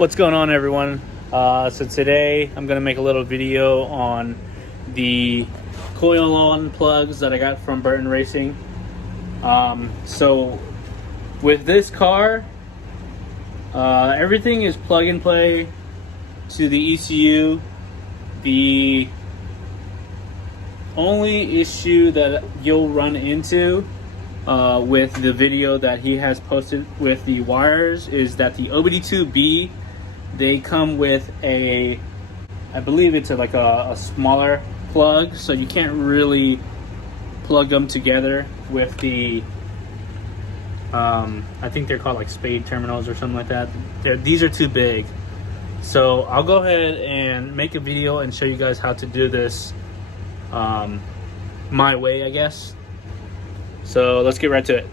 What's going on, everyone? So today I'm gonna make a little video on the coil on plugs that I got from Burton Racing. So with this car, everything is plug and play to the ECU. The only issue that you'll run into with the video that he has posted with the wires is that the obd2, they come with I believe it's like a smaller plug, so you can't really plug them together with the I think they're called like spade terminals or something like that. These are too big. So I'll go ahead and make a video and show you guys how to do this my way, I guess. So let's get right to it.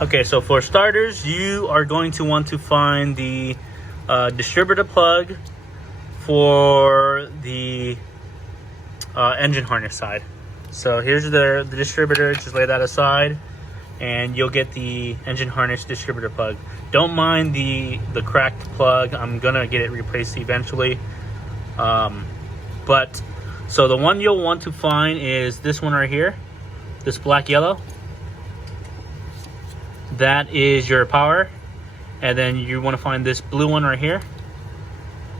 Okay, so for starters, you are going to want to find the distributor plug for the engine harness side. So here's the distributor. Just lay that aside and you'll get the engine harness distributor plug. Don't mind the cracked plug. I'm gonna get it replaced eventually. But so the one you'll want to find is this one right here, this black yellow. That is your power. And then you want to find this blue one right here,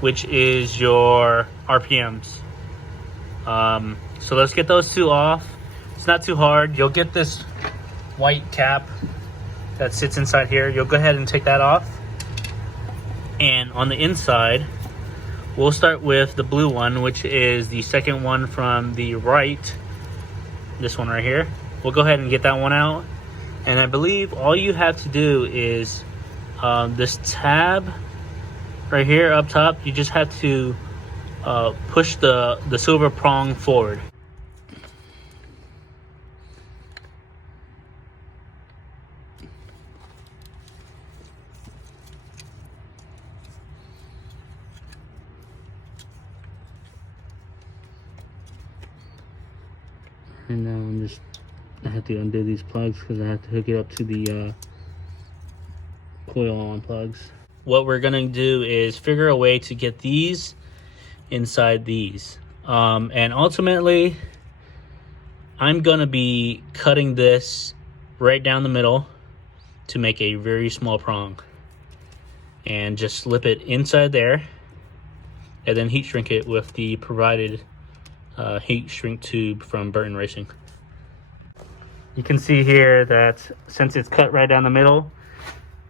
which is your RPMs. So let's get those two off. It's not too hard. You'll get this white cap that sits inside here. You'll go ahead and take that off. And on the inside, we'll start with the blue one, which is the second one from the right. This one right here. We'll go ahead and get that one out. And I believe all you have to do is this tab right here up top, you just have to push the silver prong forward. And now I have to undo these plugs because I have to hook it up to the coil on plugs. What we're gonna do is figure a way to get these inside these. And ultimately, I'm gonna be cutting this right down the middle to make a very small prong. And just slip it inside there and then heat shrink it with the provided heat shrink tube from Burton Racing. You can see here that since it's cut right down the middle,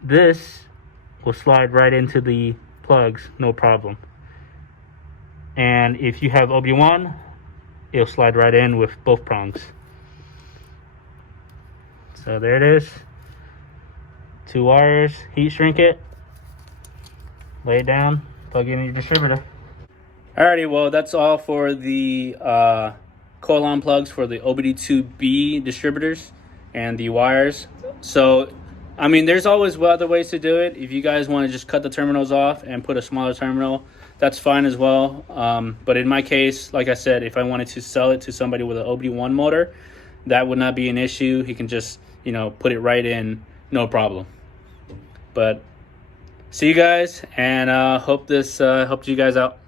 this will slide right into the plugs, no problem. And if you have obd1, it'll slide right in with both prongs. So there it is. 2 wires, heat shrink it, lay it down, plug in your distributor. Alrighty, well that's all for the coil on plugs for the obd2 distributors and the wires. So I mean, there's always other ways to do it. If you guys want to just cut the terminals off and put a smaller terminal, that's fine as well. But in my case, like I said, if I wanted to sell it to somebody with an obd1 motor, that would not be an issue. He can just, you know, put it right in, no problem. But see you guys, and hope this helped you guys out.